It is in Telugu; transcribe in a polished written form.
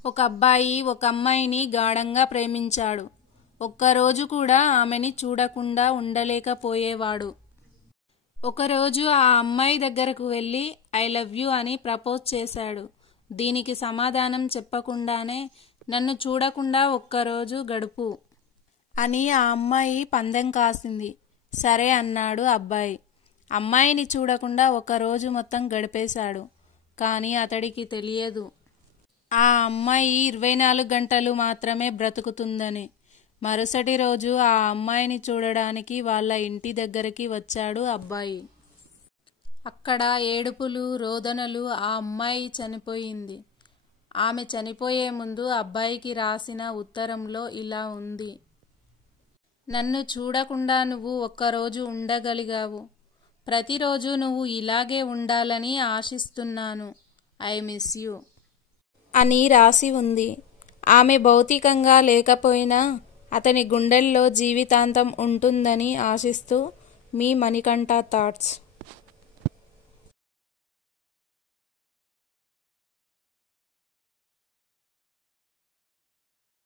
ఒక అబ్బాయి ఒక అమ్మాయిని గాఢంగా ప్రేమించాడు. ఒక్కరోజు కూడా ఆమెని చూడకుండా ఉండలేకపోయేవాడు. ఒకరోజు ఆ అమ్మాయి దగ్గరకు వెళ్ళి ఐ లవ్ యూ అని ప్రపోజ్ చేశాడు. దీనికి సమాధానం చెప్పకుండానే నన్ను చూడకుండా ఒక్కరోజు గడుపు అని ఆ అమ్మాయి పందెం కాసింది. సరే అన్నాడు అబ్బాయి. అమ్మాయిని చూడకుండా ఒకరోజు మొత్తం గడిపేశాడు. కానీ అతడికి తెలియదు ఆ అమ్మాయి 24 గంటలు మాత్రమే బ్రతుకుతుందని. మరుసటి రోజు ఆ అమ్మాయిని చూడడానికి వాళ్ళ ఇంటి దగ్గరికి వచ్చాడు అబ్బాయి. అక్కడ ఏడుపులు, రోదనలు. ఆ అమ్మాయి చనిపోయింది. ఆమె చనిపోయే ముందు అబ్బాయికి రాసిన ఉత్తరంలో ఇలా ఉంది: నన్ను చూడకుండా నువ్వు ఒక్కరోజు ఉండగలిగావు. ప్రతిరోజు నువ్వు ఇలాగే ఉండాలని ఆశిస్తున్నాను. ఐ మిస్ యూ అని రాసి ఉంది. ఆమె భౌతికంగా లేకపోయినా అతని గుండెల్లో జీవితాంతం ఉంటుందని ఆశిస్తూ మీ మణికంఠ థాట్స్.